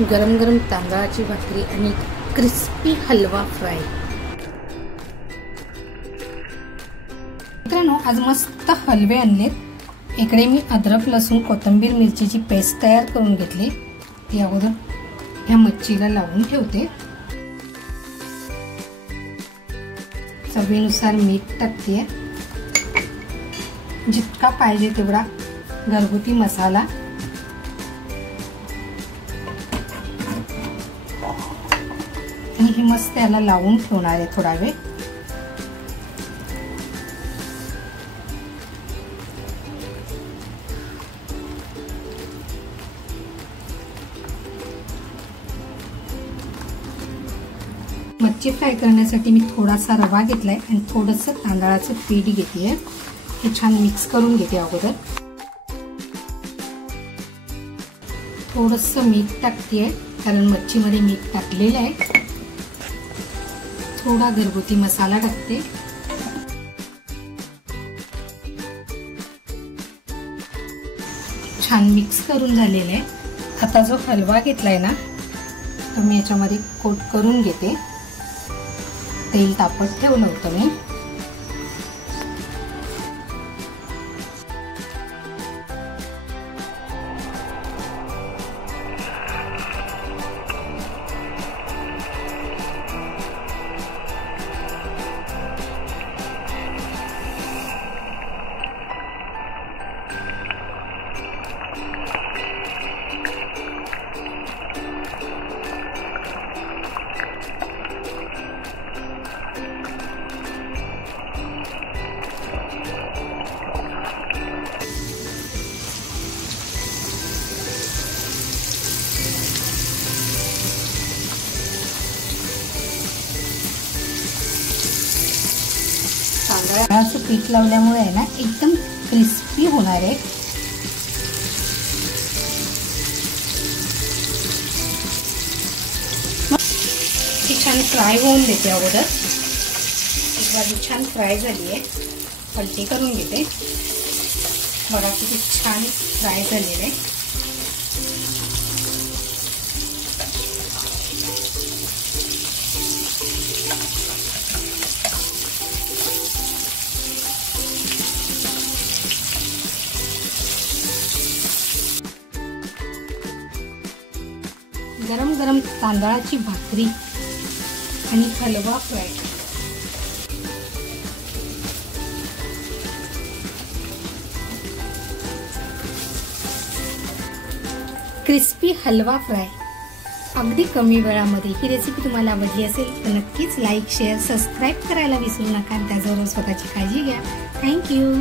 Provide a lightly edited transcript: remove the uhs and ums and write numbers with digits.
गरम गरम तांदळाची भाकरी आणि क्रिस्पी हलवा फ्राय। मित्रांनो, आज मस्त हलवे आणलेत। इकडे मी अद्रक लसूण कोथिंबीर मिरचीची पेस्ट तयार करून घेतली। ती अगोदर ह्या मच्छीला लावून ठेवते। चवीनुसार मीठ टाकते, जितका पाहिजे तेवढा घरगुती मसाला, आणि ही मस्त याला लावून ठेवणार आहे थोडा वेळ। मच्छी फ्राय करण्यासाठी मी थोडासा रवा घेतलाय आणि थोडंसं तांदळाचं पीठ घेते। हे छान मिक्स करून घेते। अगोदर थोडंसं मीठ टाकते, कारण मच्छीमध्ये मीठ टाकलेलं आहे। थोडा घरगुती मसाला टाकते। छान मिक्स करून झालेलं आहे। आता जो हलवा घेतलाय ना, तो मी याच्यामध्ये कोट करून घेते। तेल तापत ठेवलं होतं मी। तांदळाचं पीठ लावल्यामुळे आहे ना, एकदम क्रिस्पी होणार आहे। ती छान फ्राय होऊन देते। अगोदर एक बाजू छान फ्राय झाली आहे, पलटी करून घेते। बघा किती छान फ्राय झालेलं आहे। गरम गरम तांदळाची भाकरी आणि हलवा फ्राय। क्रिस्पी हलवा फ्राय अगदी कमी वेळामध्ये। ही रेसिपी तुम्हाला आवडली असेल तर नक्कीच लाईक शेअर सबस्क्राईब करायला विसरू नका। त्याचबरोबर स्वतःची काळजी घ्या। थँक्यू।